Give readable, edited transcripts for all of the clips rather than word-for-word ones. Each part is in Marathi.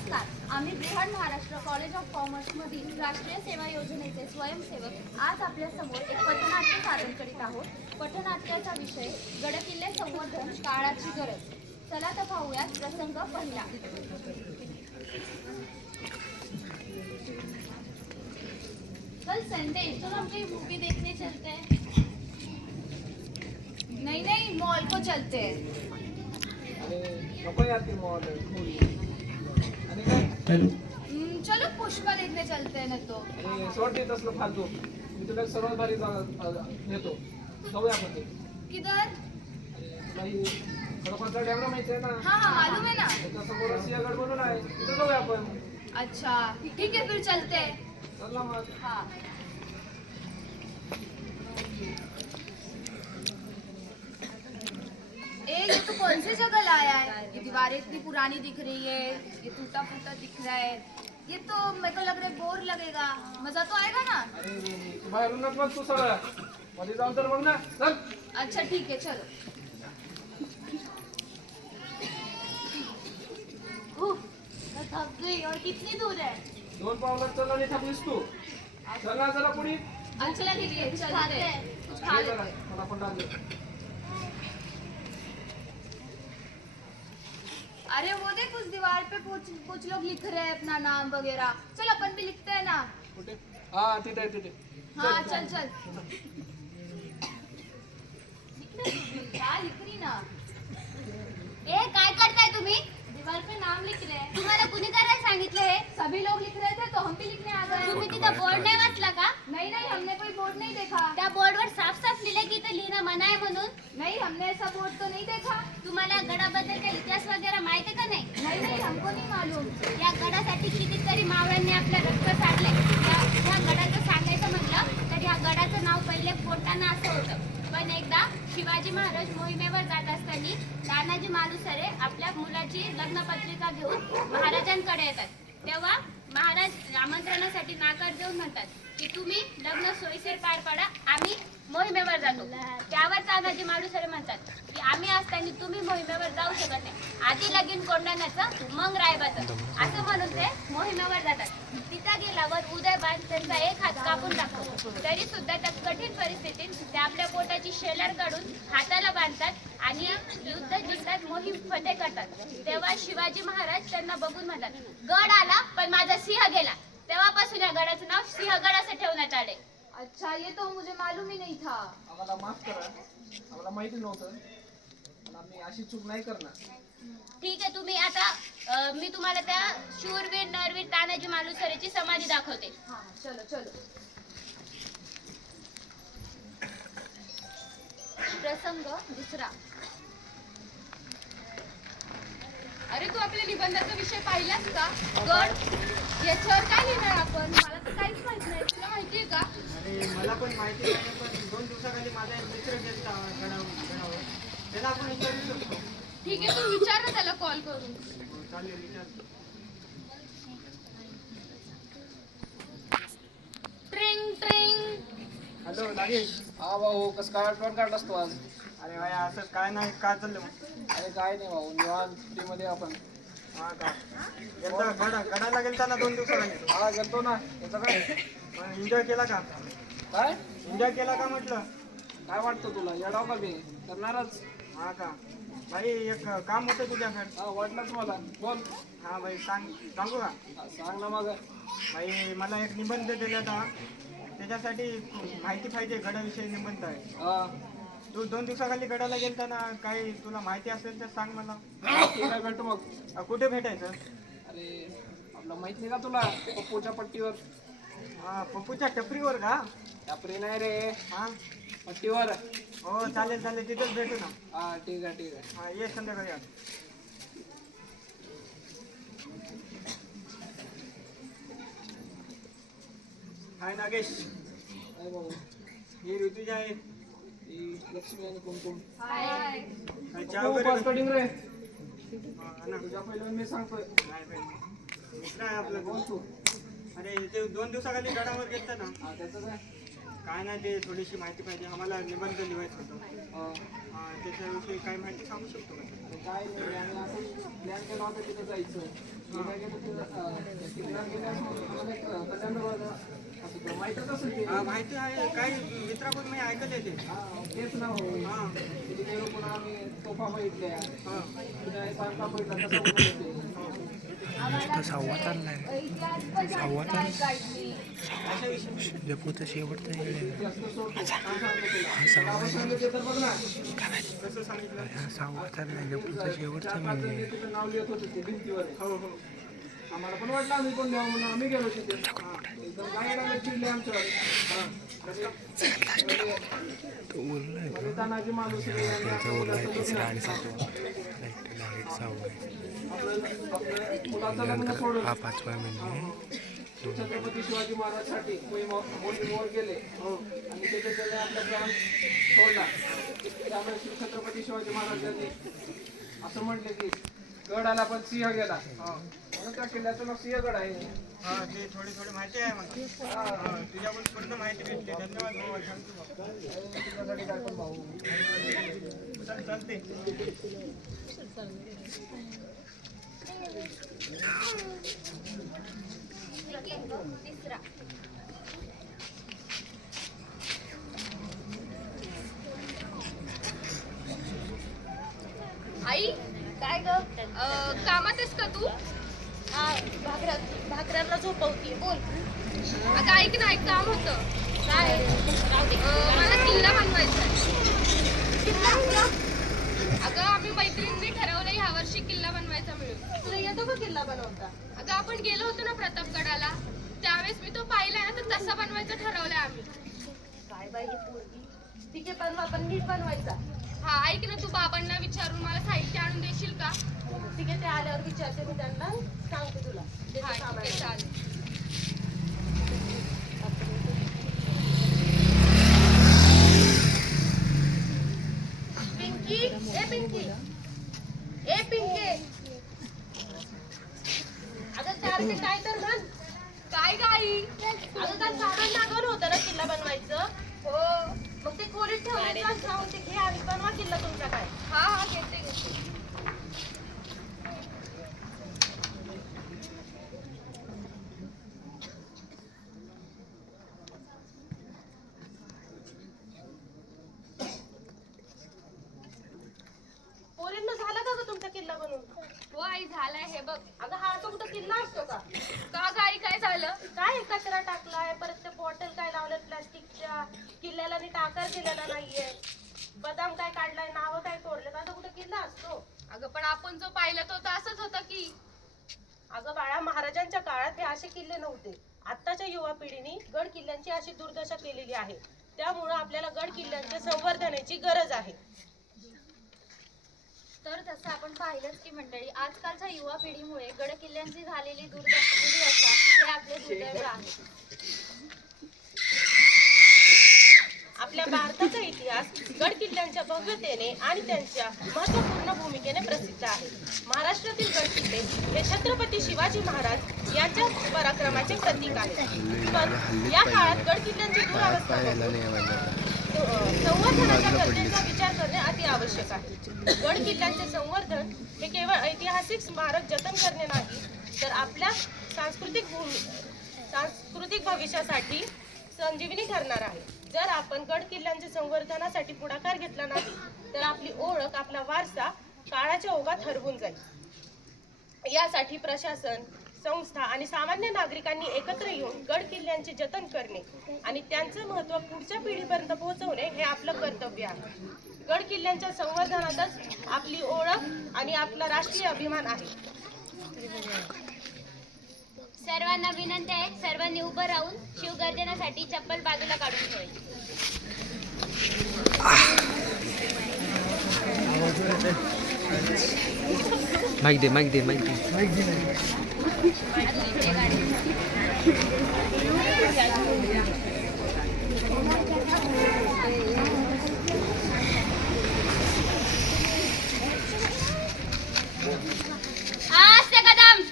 नमस्कार. आम्ही बृहन महाराष्ट्र कॉलेज ऑफ कॉमर्समधील राष्ट्रीय सेवा योजनेचे स्वयंसेवक आज आपल्या समोर एक पथनाट्य सादर करीत आहोत. पथनाट्याचा विषय गडकिल्ले संवर्धन काळाची गरज. चला तर पाहूयात प्रसंग पहिला. कल संडे तो हम कोई मूवी देखने चलते हैं. नहीं नहीं मॉल को चलते हैं. नको यार ती मॉल आणि काय चलो पुष्पा देखने चलते हैं ना तो. आणि सोड देत असलं फालतू. मी तुला सर्वात भारी नेतो. जाऊया आपण ते. किधर? तुला ही खडकवासला डॅम माहिती आहे ना? हाँ मालूम है ना. त्याच्या समोर सिंहगड बनवला आहे. तिथे जाऊया आपण. अच्छा ठीक है फिर चलते हैं. चल ना मग. हाँ. ये तो कौन सी जगह लाया है? ये दीवारें इतनी पुरानी दिख रही है, ये टूटा फूटा दिख रहा है. ये तो मेरे को लग रहा है बोर लगेगा. मजा तो आएगा ना. अरे बाहेरूनच बघ तू सगळं. मध्ये जाऊन तर बघ ना. चल. अच्छा ठीक है चलो. मैं थक गई. और कितनी दूर है? 2 पावलात चल आणि थांबलीस तू. चल ना जरा पुढे. अच्छा ठीक चलते हैं. कुछ खा लेते हैं. मला पण लागलं. अरे वो देख उस दीवार पे कुछ लोग लिख रहे हैं अपना नाम वगैरह. चल अपन भी लिखते हैं ना. कुठे? हा तिथे तिथे. हाँ चल चल. लिख रही ना. काय करताय तुम्ही? दीवार पे नाम लिख रहे हैं. तुम्हाला कुणी करायला सांगितलं हे? सभी लोग लिख रहे थे तो हम भी लिखने आ गए. तुम्ही तिथं बोर्ड नाही वाचला का? नहीं नहीं हमने कोई बोर्ड नहीं देखा. त्या बोर्डवर साफ साफ लिहिले की इथं लिहिणं मना आहे म्हणून. नहीं हमने ऐसा बोर्ड तो नहीं देखा. तुम्हाला गडाबद्दल काही इतिहास वगैरे माहिती का नाही? नहीं नहीं हमको नहीं मालूम. या गडासाठी कितीतरी मावळ्यांनी आपलं रक्त साठले. या गडाचं सांगायचं म्हटलं तर या गडाचं नाव पहिले पोटाना असं होतं. पण एकदा शिवाजी महाराज मोहिमेवर जात असताना तानाजी मालुसरे आपल्या मुलाची लग्नपत्रिका घेऊन महाराजांकडे येतात. तेव्हा महाराज आमंत्रणासाठी नाकार देऊन म्हणतात की तुम्ही लग्न सोयीस्कर पार पाडा, आम्ही मोहिमेवर जातो. त्यावर तानाजी मालुसरे म्हणतात की आम्ही असताना तुम्ही मोहिमेवर जाऊ शकत नाही. आधी लगीन कोंडाण्याचं मग रायबाचं असं म्हणून ते मोहिमेवर जातात. तिथं गेल्यावर उदयबान त्यांचा एक हात कापून टाकतो. तरी सुद्धा त्या कठीण परिस्थितीत ते आपल्या पोटाची शेलार काढून हाताला बांधतात आणि युद्ध जिंकतात, मोहीम फते करतात. तेव्हा शिवाजी महाराज त्यांना बघून म्हणतात, गड आला पण माझा सिंह गेला. तेव्हापासून या गडाचं नाव सिंहगड असं ठेवण्यात आले. अच्छा ये तो मुझे मालूम ही नहीं था. आम्हाला माफ करा. आम्हाला माहिती नव्हतं. पण आम्ही अशी चूक नाही करणार. ठीक आहे तुम्ही आता मी तुम्हाला त्या शूरवीर नरवीर तानाजी मालुसरेची समाधी दाखवते. हाँ चलो चलो. प्रसंग दुसरा. अरे तू आपल्या निबंधाचा विषय पाहिलास का? गड याच्यावर काय लिहिणार आपण? मला तर काहीच माहित नाही. तुला माहितीये का? अरे मला पण माहिती नाही, पण 2 दिवसाखाली माझा एक मित्र गेला गडावर. त्याला आपण विचारू शकतो. ठीक आहे तू विचार ना त्याला कॉल करून. चालेल विचारतो. ट्रिंग ट्रिंग. हॅलो नागेश. हा भाऊ कसं काय आठवण काढलास तू आज? अरे भाई असं काय नाही, काय चाललं मग? अरे काय नाही भाऊ निवांत फ्रीमध्ये आपण. हा का गडाला गेलता ना 2 दिवसाखाली? हा गेलतो ना. त्याचं काय? एन्जॉय केला का? काय एन्जॉय केला का म्हटलं? काय वाटतं तुला? येडाव का मी करणारच. हा का भाई एक काम होतं तुझ्याकडे. हा वाटलंच मला. बोल. हा भाई सांगू का? हा, सांग ना मग. भाई मला एक निबंध दिला होता, त्याच्यासाठी माहिती पाहिजे. गडाविषयी निबंध आहे. हा तू 2 दिवसाखाली गडाला गेलता ना, काही तुला माहिती असेल तर सांग मला. ठीक आहे भेटू मग. कुठे भेटायचं? अरे आपलं माहित नाही का तुला पप्पूच्या पट्टीवर? हा पप्पूच्या टपरीवर का? टपरी नाही रे, हा पट्टीवर. हो चालेल चालेल, तिथेच भेटू ना. हा ठीक आहे ठीक आहे. हा ये संध्याकाळी. हाय नागेश. काय भाऊ? ही ऋतुजा आहे. ही लक्ष्मी आणि कुमकुम. हाय. काय चहा खूप वगैरे? फास्ट कटिंग रे. हा ना. तुझ्या पहिलं मी सांगतोय. नाही भाई, मित्र आहे आपलं. बोल तू. अरे ते 2 दिवसाखाली गडावर गेलता ना, हा त्याचं काय? काय नाही ते थोडीशी माहिती पाहिजे आम्हाला निबंध लिहायचं होतं अं, त्याच्याविषयी काही माहिती सांगू शकतो का? काय नाही आम्ही असं प्लॅन केला होता तिथं जायचं तिथं गेलं तिथं, किल्ल्यावर गेल्यावर आम्हाला एक पहिल्यांदा बघा, असं ते माहीतच असेल ते माहिती आहे काही मित्राकडून मी ऐकत येते. तेच ना हो हां तिथे गेलो पुन्हा आम्ही तोफा बघितल्या हां पुन्हा सारखा बघितला तसं होतं ते. संवाद चाललाय संवाद जपूचा शेवटचा जास्त सोडतो काय सांगतो तुला हा संवाद गावात सांगितलं तर बघ ना कसं सांगितलं? हा संवाद चाललाय जपूचा शेवटचा चार-पाच जण म्हणजे तिथं नाव लिहित होते ते भिंतीवर हो हो आम्हाला पण वाटलं आम्ही पण लिहावं म्हणून आम्ही गेलो तिथे एकदम गाईड आले चिडले आमच्यावर तो बोललाय म्हणजे तानाजी माणूस हे यांनी त्यांचा आपल्या बोललाय मुलाचं तिसरा आणि लग्न- सातवा डायरेक्ट सहावा आहे आपलं मुलाचं लग्न नंतर सोडून हा पाचवा म्हणजे छत्रपती शिवाजी महाराजसाठी मोहीमवर गेले आणि त्याच्या त्याने आपला प्राण सोडला त्यामुळे श्री छत्रपती शिवाजी महाराजांनी असं म्हटलं की गड आला पण सिंह गेला म्हणून त्या किल्ल्याचं नाव सिंहगड आहे हां ते थोडी थोडी माहिती आहे मला तुझ्याकडून पूर्ण माहिती भेटते धन्यवाद भाऊ सांगतो तुझ्यासाठी काय पण भाऊ चालते तिसरा आई काय ग कामात आहेस का तू भाकऱ्याला झोपवतीये बोल अगं ऐक ना एक काम होतं काय मला किल्ला बनवायचा आहे. किल्ला अगं आम्ही मैत्रिणींनी ठरवलं ह्या वर्षी किल्ला बनवायचा मिळून. तुला येतो का किल्ला बनवता अगं आपण गेलो होतो ना प्रतापगडाला त्यावेळेस मी तो पाहिलाय ना तर तसा बनवायचं ठरवलंय आम्ही. काय बाई ही पोरगी ठीक आहे बनवा पण नीट बनवायचा हा ऐक ना तू बाबांना विचारून मला साहित्य आणून देशील का? ठीक आहे ते आल्यावर विचारते मी त्यांना सांगते तुला देते हा ठीक सामान. आहे चालेल. पिंकी ए पिंकी ए पिंकी अगं चालते काय तर म्हण काय गाई अगं काल सामान मागवलं होतं ना किल्ला बनवायचं हो मग ते खोलीत ठेवले जाऊन ते घे आणि बनवा किल्ला तुमचा काय हा हा घेते घेते. पोरींना झाला का ग तुमचा किल्ला बनवून हो आई झालाय हे बघ. अगं हा असं कुठं किल्ला असतो का का गाई काय झालं? काय हे कचरा टाकलाय परत ते बॉटल काय लावल्यात प्लास्टिकच्या किल्ल्याला नीट आकार दिलेला नाहीये बदाम काय काढलाय नावं काय तोडलेत असं कुठं किल्ला असतो अगं पण आपण जो पाहिलं तो तर असंच होतं की. अगं बाळा महाराजांच्या काळात हे असे किल्ले नव्हते आत्ताच्या युवा पिढीने गड किल्ल्यांची अशी दुर्दशा केलेली आहे त्यामुळं आपल्याला गड किल्ल्यांच्या संवर्धनाची गरज आहे तर तसं आपण पाहिलंच की मंडळी आजकालच्या युवा पिढीमुळे गड किल्ल्यांची झालेली दुर्दशा हे आपले दुर्दैव आहे. आपल्या भारताचा इतिहास गड किल्ल्यांच्या भव्यतेने आणि त्यांच्या महत्त्वपूर्ण भूमिकेने प्रसिद्ध आहे महाराष्ट्रातील गड किल्ले हे छत्रपती शिवाजी महाराज यांच्या पराक्रमाचे प्रतीक आहे पण या काळात गड किल्ल्यांची दुरावस्था संवर्धनाच्या गरजेचा विचार करणे अति आवश्यक आहे गड किल्ल्यांचे संवर्धन हे केवळ ऐतिहासिक स्मारक जतन करणे नाही तर आपल्या सांस्कृतिक भविष्यासाठी संजीवनी ठरणार आहे जर आपण गड किल्ल्यांच्या संवर्धनासाठी पुढाकार घेतला नाही तर आपली ओळख आपला वारसा काळाच्या ओघात हरवून जाईल यासाठी प्रशासन संस्था आणि सामान्य नागरिकांनी एकत्र येऊन गड किल्ल्यांचे जतन करणे आणि त्यांचे महत्त्व पुढच्या पिढीपर्यंत पोहोचवणे हे आपलं कर्तव्य आहे गड किल्ल्यांच्या संवर्धनातच आपली ओळख आणि आपला राष्ट्रीय अभिमान आहे सर्वांना विनंती आहे सर्वांनी उभं राहून शिवगर्जनासाठी चप्पल बाजूला काढून ठेवायची. माईक दे आस्ते कदम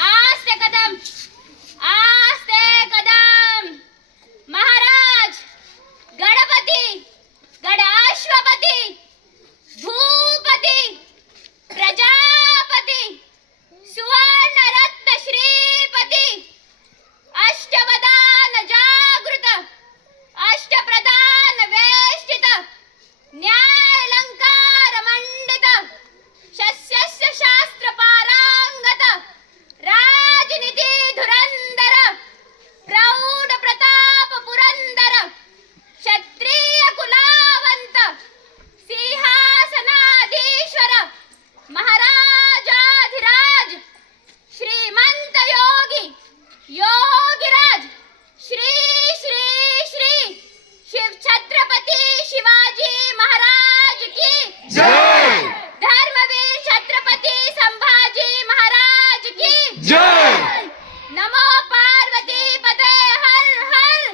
आस्ते कदम आस्ते कदम महाराज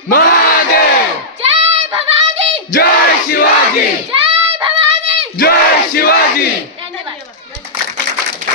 महादेव जय भवानी, जय शिवाजी जय